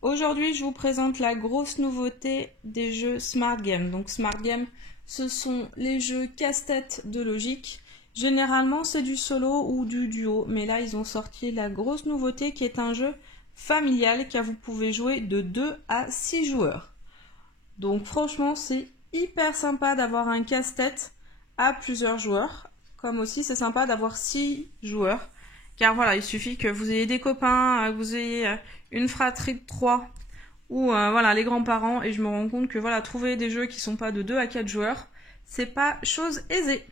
Aujourd'hui, je vous présente la grosse nouveauté des jeux Smart Game. Donc Smart Game, ce sont les jeux casse-tête de logique. Généralement, c'est du solo ou du duo, mais là, ils ont sorti la grosse nouveauté qui est un jeu familial car vous pouvez jouer de 2 à 6 joueurs. Donc franchement, c'est hyper sympa d'avoir un casse-tête à plusieurs joueurs, comme aussi c'est sympa d'avoir 6 joueurs. Car voilà, il suffit que vous ayez des copains, que vous ayez une fratrie de 3 ou voilà, les grands-parents, et je me rends compte que voilà, trouver des jeux qui sont pas de 2 à 4 joueurs, c'est pas chose aisée.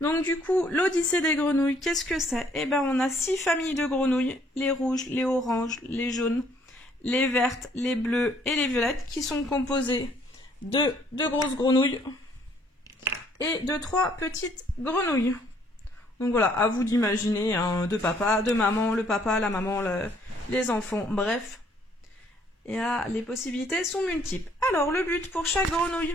Donc du coup, l'Odyssée des grenouilles, qu'est-ce que c'est? Eh ben on a 6 familles de grenouilles, les rouges, les oranges, les jaunes, les vertes, les bleues et les violettes, qui sont composées de 2 grosses grenouilles et de 3 petites grenouilles. Donc voilà, à vous d'imaginer, hein, de papa, de maman, le papa, la maman, les enfants, bref. Et là, les possibilités sont multiples. Alors, le but pour chaque grenouille,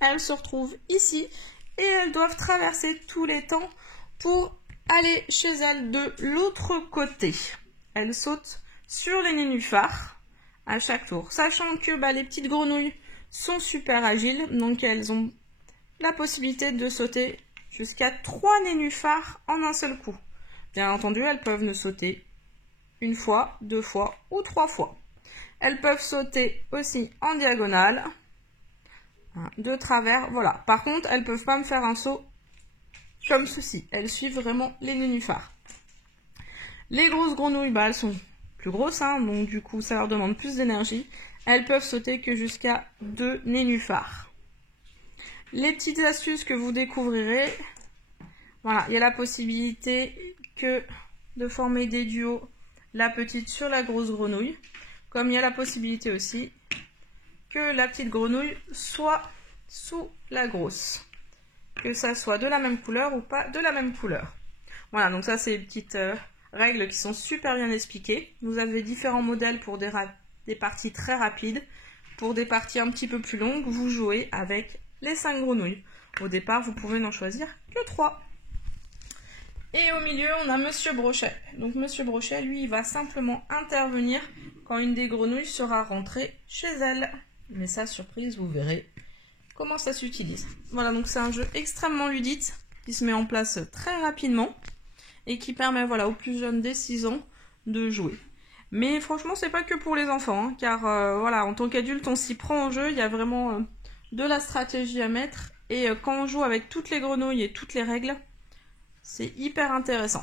elles se retrouvent ici et elles doivent traverser tous les temps pour aller chez elles de l'autre côté. Elles sautent sur les nénuphars à chaque tour, sachant que les petites grenouilles sont super agiles, donc elles ont la possibilité de sauter jusqu'à 3 nénuphars en un seul coup. Bien entendu, elles peuvent ne sauter une fois, 2 fois ou 3 fois. Elles peuvent sauter aussi en diagonale, de travers, voilà. Par contre, elles ne peuvent pas me faire un saut comme ceci. Elles suivent vraiment les nénuphars. Les grosses grenouilles, elles sont plus grosses, hein, donc du coup, ça leur demande plus d'énergie. Elles peuvent sauter que jusqu'à 2 nénuphars. Les petites astuces que vous découvrirez, voilà, il y a la possibilité de former des duos, la petite sur la grosse grenouille, comme il y a la possibilité aussi que la petite grenouille soit sous la grosse, que ça soit de la même couleur ou pas de la même couleur. Voilà, donc ça c'est des petites règles qui sont super bien expliquées. Vous avez différents modèles pour des parties très rapides. Pour des parties un petit peu plus longues, vous jouez avec les 5 grenouilles. Au départ, vous pouvez n'en choisir que 3. Et au milieu, on a Monsieur Brochet. Donc Monsieur Brochet, lui, il va simplement intervenir quand une des grenouilles sera rentrée chez elle. Mais ça, surprise, vous verrez comment ça s'utilise. Voilà, donc c'est un jeu extrêmement ludique qui se met en place très rapidement et qui permet voilà, aux plus jeunes des 6 ans de jouer. Mais franchement, c'est pas que pour les enfants, hein, car voilà, en tant qu'adulte, on s'y prend au jeu, il y a vraiment de la stratégie à mettre. Et quand on joue avec toutes les grenouilles et toutes les règles, c'est hyper intéressant.